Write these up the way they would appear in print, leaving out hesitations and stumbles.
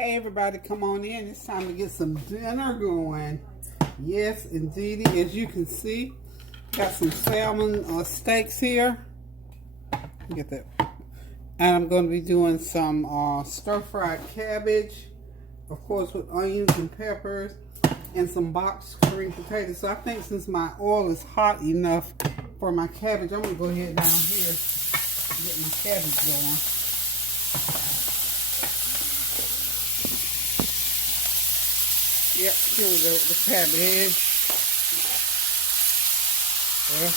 Hey everybody, come on in. It's time to get some dinner going. Yes, indeed. As you can see, got some salmon steaks here. Get that. And I'm going to be doing some stir-fried cabbage, of course, with onions and peppers, and some boxed green potatoes. So I think since my oil is hot enough for my cabbage, I'm going to go ahead down here and get my cabbage going. Yep, here we go with the cabbage. Yeah.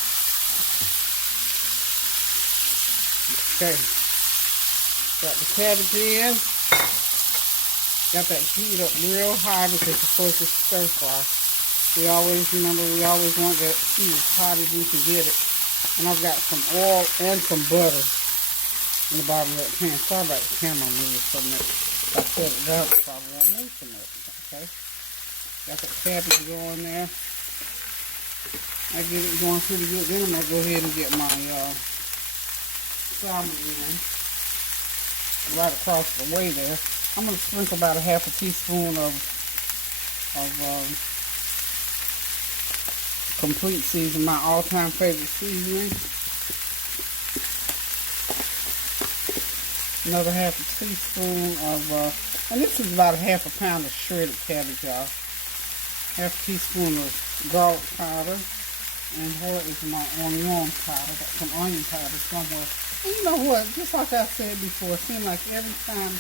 Okay. Got the cabbage in. Got that heat up real high because of course it's stir fry. We always want that heat as hot as we can get it. And I've got some oil and some butter in the bottom of that pan. Sorry about the camera moving so much. I set it down so I won't move so much. Okay. Got the cabbage going there. I get it going pretty good. Then I'm going to go ahead and get my salmon in. Right across the way there. I'm going to sprinkle about a half a teaspoon of complete season, my all-time favorite seasoning. Another half a teaspoon of, and this is about a half a pound of shredded cabbage, y'all. Half a teaspoon of garlic powder. And what is my onion powder? Got some onion powder somewhere. And you know what? Just like I said before, it seems like every time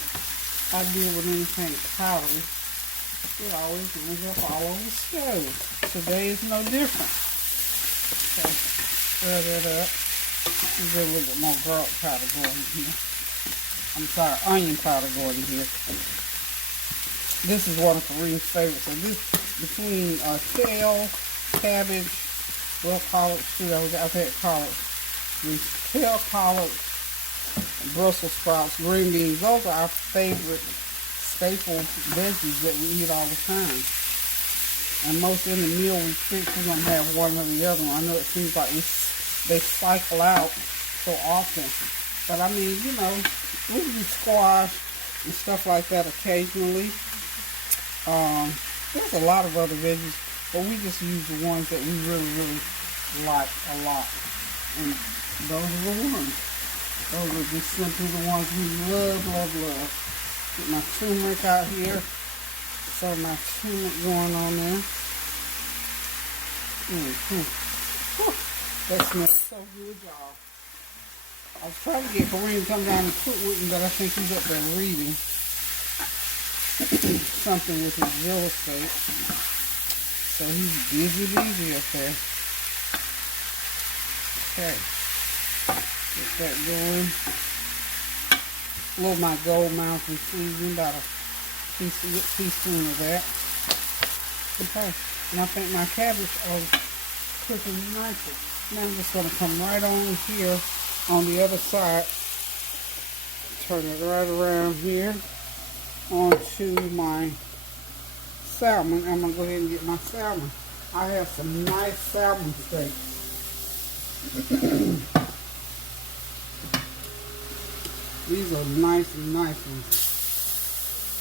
I deal with anything powdery, it always ends up all over the stove. Today is no different. Okay, stir that up. Let's get a little bit more garlic powder going in here. I'm sorry, onion powder going in here. This is one of Kareem's favorites. So this between kale, cabbage, well, collards too. I've had collards. Kale, collards, Brussels sprouts, green beans. Those are our favorite staple veggies that we eat all the time. And most in the meal we think we're going to have one or the other one. I know it seems like they cycle out so often. But I mean, you know, we do squash and stuff like that occasionally. There's a lot of other veggies, but we just use the ones that we really, really like a lot. And those are the ones. Those are just simply the ones we love, love, love. Get my turmeric out here. Some of my turmeric going on there. That smells so good, y'all. I was trying to get Kareem to come down and cook with me, but I think he's up there reading something with his real estate. So he's busy up there. Okay. Get that going. A little of my gold mountain seasoning, about a teaspoon of that. Okay. And I think my cabbage is cooking nicely. Now I'm just going to come right on here on the other side. Turn it right around here onto my salmon. I'm going to go ahead and get my salmon. I have some nice salmon steaks. These are nice ones.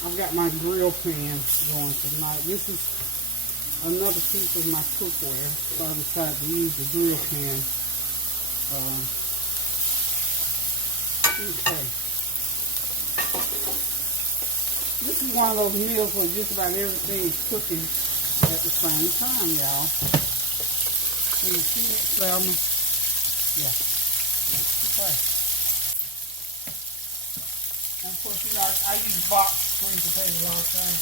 I've got my grill pan going tonight. This is another piece of my cookware, so I decided to use the grill pan. Okay. This is one of those meals where just about everything is cooking at the same time, y'all. Can you see that salmon? Yeah. Okay. And of course, you know, I use boxed green potatoes all the time.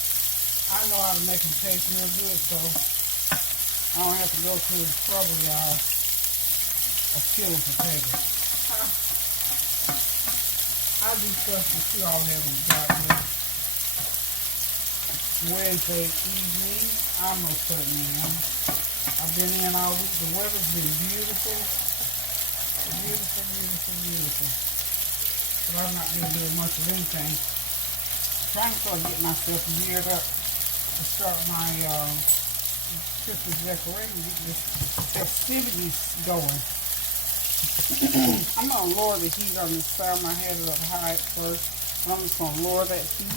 I know how to make them taste real good, so I don't have to go through the trouble, y'all, of killing potatoes. I do stuff that you all haven't got with. Wednesday evening, I most certainly am. I've been in all week. The weather's been beautiful. Beautiful. But I've not been doing much of anything. Trying to start getting myself geared up to start my Christmas decorating, get this festivities going. I'm going to lower the heat on this salmon. I had it up high at first. So I'm just going to lower that heat.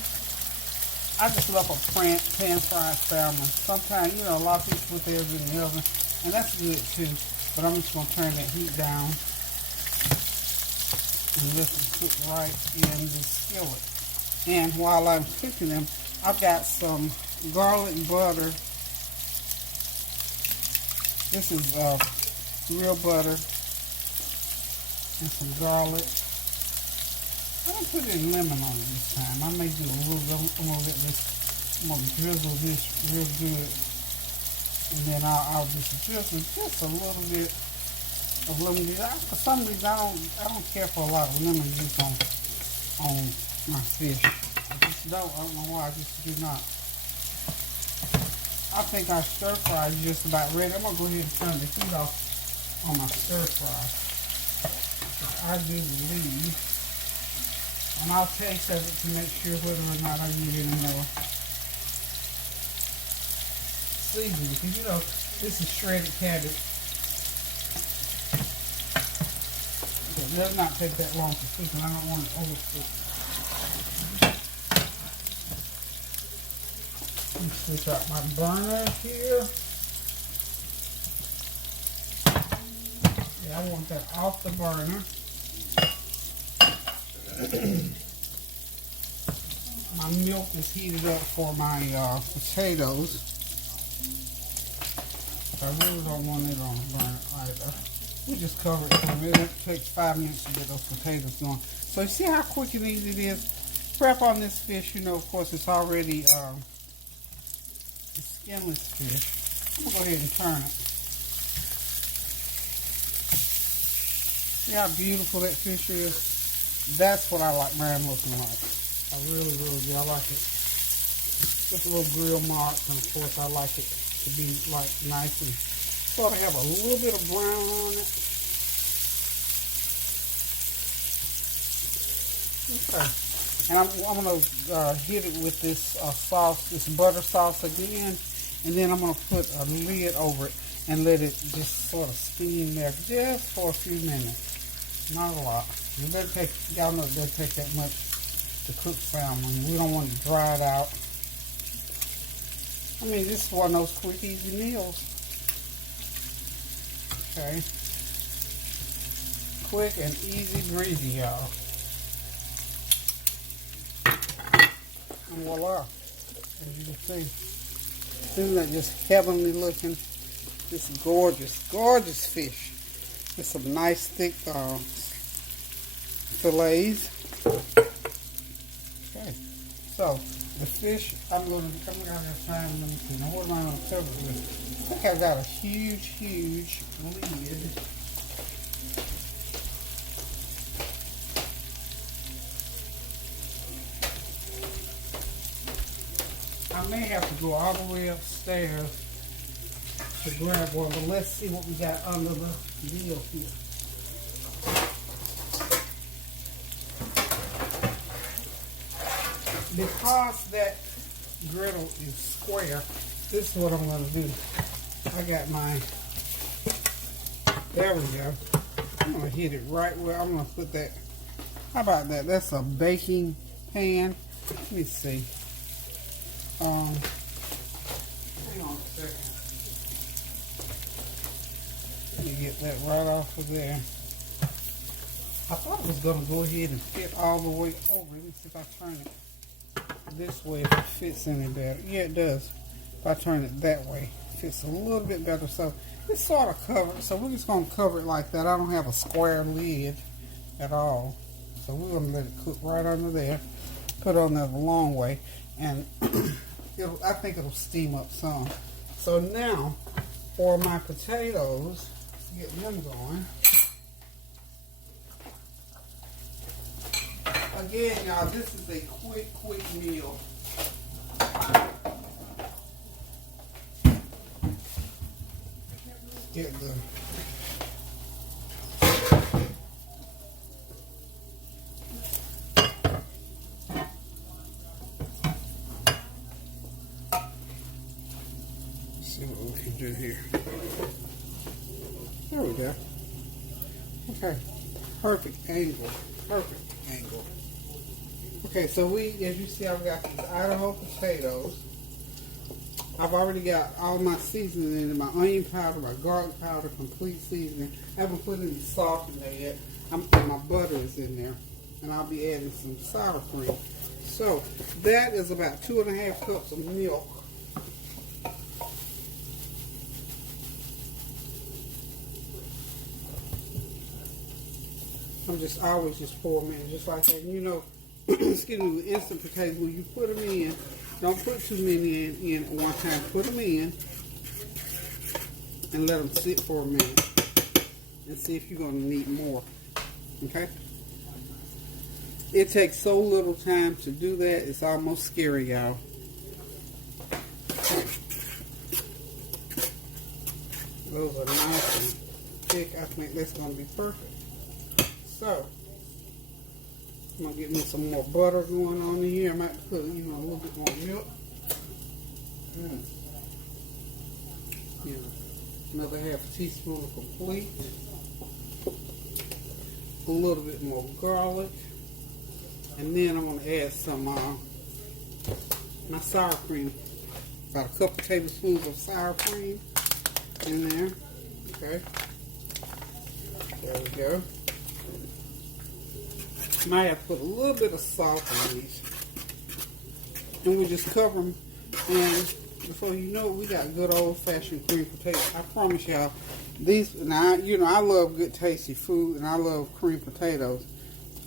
I just love a pan-fried salmon. Sometimes, you know, a lot of people put theirs in the oven, and that's good too. But I'm just going to turn that heat down and let them cook right in the skillet. And while I'm cooking them, I've got some garlic butter. This is real butter and some garlic. I don't put any lemon on it this time. I may do a little bit. I'm gonna drizzle this real good, and then I'll just drizzle just a little bit of lemon juice. For some reason, I don't care for a lot of lemon juice on my fish. I just don't. I don't know why. I just do not. I think our stir fry is just about ready. I'm gonna go ahead and turn the heat off on my stir fry. I do believe, and I'll taste of it to make sure whether or not I need any more seasoning. Because you know, this is shredded cabbage. It does not take that long to cook, and I don't want it overcooked. Switch out my burner here. Yeah, I want that off the burner. My milk is heated up for my potatoes. I really don't want it on the burner either. We just cover it for a minute. It takes 5 minutes to get those potatoes going. So you see how quick and easy it is? Prep on this fish, you know, of course, it's already skinless fish. I'm gonna go ahead and turn it. See how beautiful that fish is? That's what I like mine looking like. I really, really do. I like it with a little grill marks, and of course I like it to be like nice and sort of have a little bit of brown on it. Okay. And I'm going to hit it with this sauce, this butter sauce again. And then I'm going to put a lid over it and let it just sort of steam there just for a few minutes. Not a lot. It doesn't take, y'all know it doesn't take that much to cook salmon. We don't want to dry it out. I mean, this is one of those quick, easy meals. Okay. Quick and easy breezy, y'all. And voila, as you can see. Isn't that just heavenly looking? This gorgeous, gorgeous fish. With some nice thick fillets. Okay, so the fish, I'm going to have time. Let me see. Now, what am I going to cover it with? I think I've got a huge, huge lid. I may have to go all the way upstairs to grab one, but let's see what we got under the deal here. Because that griddle is square, this is what I'm going to do. I got my, there we go. I'm going to hit it right where I'm going to put that. How about that? That's a baking pan. Let me see. Hang on a second. Let me get that right off of there. I thought it was going to go ahead and fit all the way over. Let me see if I turn it this way, if it fits any better. Yeah, it does. If I turn it that way, it fits a little bit better. So it's sort of covered. So we're just going to cover it like that. I don't have a square lid at all. So we're going to let it cook right under there. Put it on there the long way. And I think it'll steam up some. So now, for my potatoes, let's get them going. Again, y'all, this is a quick meal. Get the see what we can do here. There we go. Okay, perfect angle. Okay, so as you see, I've got these Idaho potatoes. I've already got all my seasoning in it, my onion powder, my garlic powder, complete seasoning. I haven't put any salt in there yet. And my butter is in there. And I'll be adding some sour cream. So, that is about 2.5 cups of milk. I always just pour them in just like that. You know, excuse me, with instant potatoes, when you put them in, don't put too many in at one time. Put them in and let them sit for a minute and see if you're going to need more. Okay? It takes so little time to do that, it's almost scary, y'all. Those are nice and thick. I think that's going to be perfect. So, I'm going to get me some more butter going on in here. I might put, a little bit more milk. Another half a teaspoon of complete. A little bit more garlic. And then I'm going to add some my sour cream. About a couple tablespoons of sour cream in there. Okay. There we go. Might have to put a little bit of salt in these. And we just cover them. And before you know it, we got good old-fashioned cream potatoes. I promise y'all, these, now, I love good tasty food, and I love cream potatoes.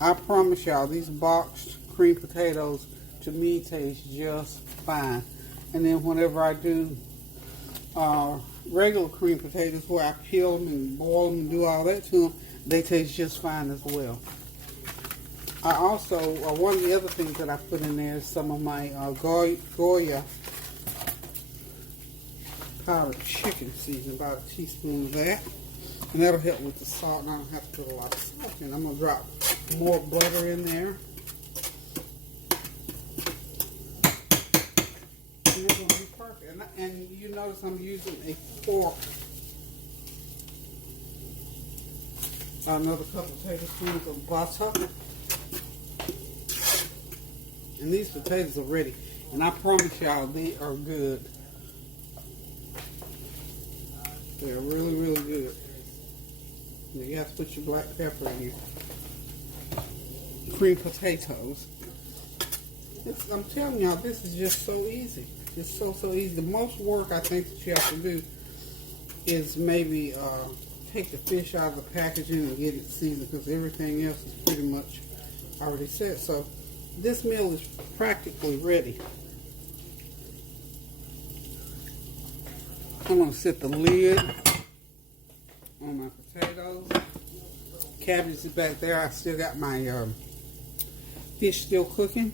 I promise y'all, these boxed cream potatoes, to me, taste just fine. And then whenever I do regular cream potatoes, where I peel them and boil them and do all that to them, they taste just fine as well. I also, one of the other things that I put in there is some of my Goya powdered chicken seasoning, about a teaspoon of that. And that'll help with the salt, and I don't have to put a lot of salt in. I'm going to drop more butter in there. And it's going to be perfect. And you notice I'm using a fork. Another couple tablespoons of butter. And these potatoes are ready. And I promise y'all, they are good. They're really, really good. You have to put your black pepper in your cream potatoes. I'm telling y'all, this is just so easy. It's so easy. The most work I think that you have to do is maybe take the fish out of the packaging and get it seasoned, because everything else is pretty much already set. So this meal is practically ready. I'm going to set the lid on my potatoes. Cabbage is back there. I still got my fish still cooking.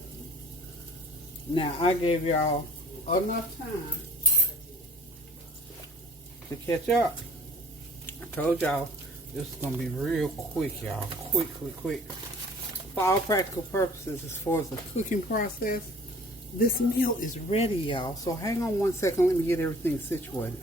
Now, I gave y'all enough time to catch up. I told y'all this is going to be real quick, y'all. Quick. For all practical purposes, as far as the cooking process, this meal is ready, y'all. So hang on one second. Let me get everything situated.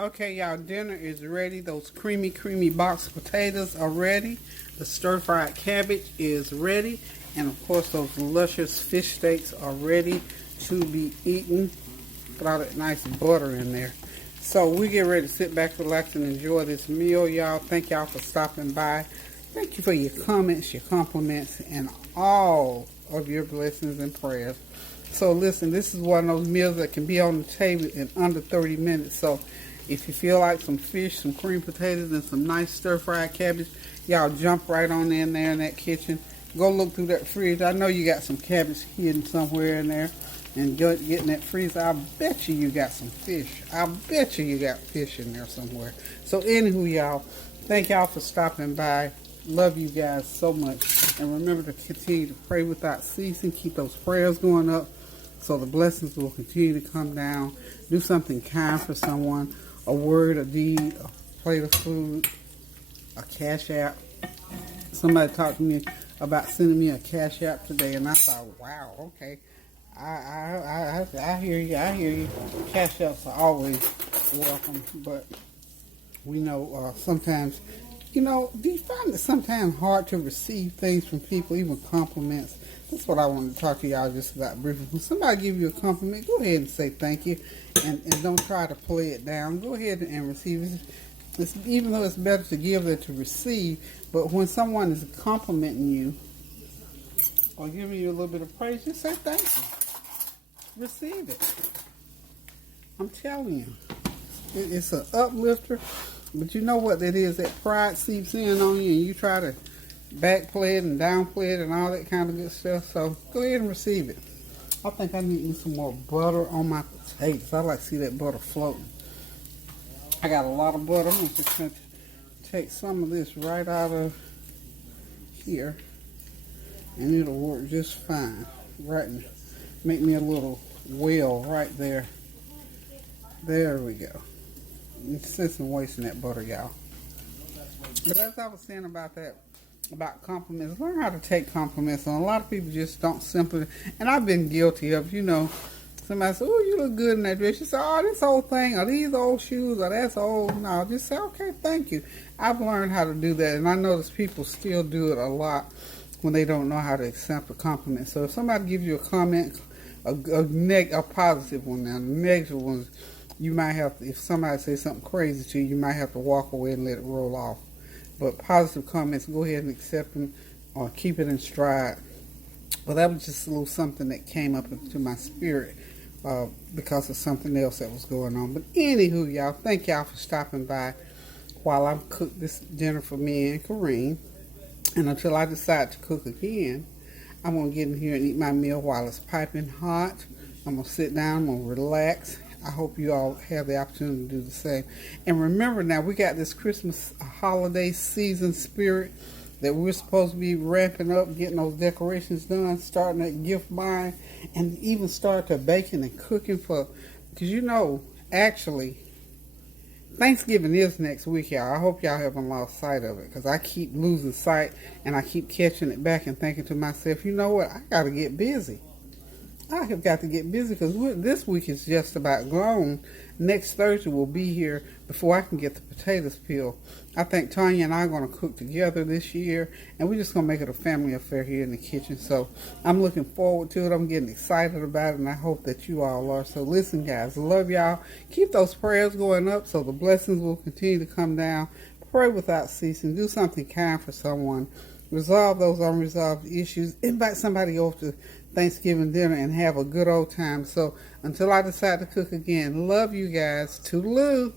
Okay, y'all, dinner is ready. Those creamy boxed potatoes are ready. The stir-fried cabbage is ready. And, of course, those luscious fish steaks are ready to be eaten. Put all that nice butter in there. So we get ready to sit back, relax, and enjoy this meal, y'all. Thank y'all for stopping by. Thank you for your comments, your compliments, and all of your blessings and prayers. So listen, this is one of those meals that can be on the table in under 30 minutes. So if you feel like some fish, some cream potatoes, and some nice stir-fried cabbage, y'all jump right on in there in that kitchen. Go look through that fridge. I know you got some cabbage hidden somewhere in there. And get in that freezer. I bet you got some fish. I bet you got fish in there somewhere. So anywho, y'all, thank y'all for stopping by. Love you guys so much. And remember to continue to pray without ceasing. Keep those prayers going up so the blessings will continue to come down. Do something kind for someone. A word, a deed, a plate of food, a cash app. Somebody talked to me about sending me a cash app today, and I thought, wow, okay. I hear you. Cash apps are always welcome, but we know sometimes, You know, do you find it sometimes hard to receive things from people, even compliments? That's what I wanted to talk to y'all just about briefly. When somebody give you a compliment, go ahead and say thank you, and don't try to play it down. Go ahead and receive it. Even though it's better to give than to receive, but when someone is complimenting you or giving you a little bit of praise, just say thank you. Receive it. I'm telling you, it's an uplifter. But you know what that is? That pride seeps in on you, and you try to backplay it and downplay it and all that kind of good stuff. So go ahead and receive it. I think I need some more butter on my potatoes. I like to see that butter floating. I got a lot of butter. I'm just going to take some of this right out of here, and it'll work just fine. Right, make me a little well right there. There we go. Sense in wasting that butter, y'all. But as I was saying about that, about compliments, learn how to take compliments. And a lot of people just don't simply, and I've been guilty of, you know, somebody says, oh, you look good in that dress. You say, oh, this old thing, or these old shoes, or that's old. No, just say, okay, thank you. I've learned how to do that, and I notice people still do it a lot when they don't know how to accept a compliment. So if somebody gives you a comment, a positive one now, the negative ones, you might have to, if somebody says something crazy to you, you might have to walk away and let it roll off. But positive comments, go ahead and accept them or keep it in stride. Well, that was just a little something that came up into my spirit because of something else that was going on. But anywho, y'all, thank y'all for stopping by while I cook this dinner for me and Kareem. And until I decide to cook again, I'm going to get in here and eat my meal while it's piping hot. I'm going to sit down, I'm going to relax. I hope you all have the opportunity to do the same. And remember now, we got this Christmas holiday season spirit that we're supposed to be ramping up, getting those decorations done, starting that gift buying, and even start to baking and cooking for, because you know, actually, Thanksgiving is next week, y'all. I hope y'all haven't lost sight of it, because I keep losing sight, and I keep catching it back and thinking to myself, you know what, I got to get busy. I have got to get busy because this week is just about gone. Next Thursday will be here before I can get the potatoes peeled. I think Tanya and I are going to cook together this year, and we're just going to make it a family affair here in the kitchen. So I'm looking forward to it. I'm getting excited about it, and I hope that you all are. So listen, guys, I love y'all. Keep those prayers going up so the blessings will continue to come down. Pray without ceasing. Do something kind for someone. Resolve those unresolved issues. Invite somebody over to Thanksgiving dinner and have a good old time. So until I decide to cook again, love you guys. Toodaloo.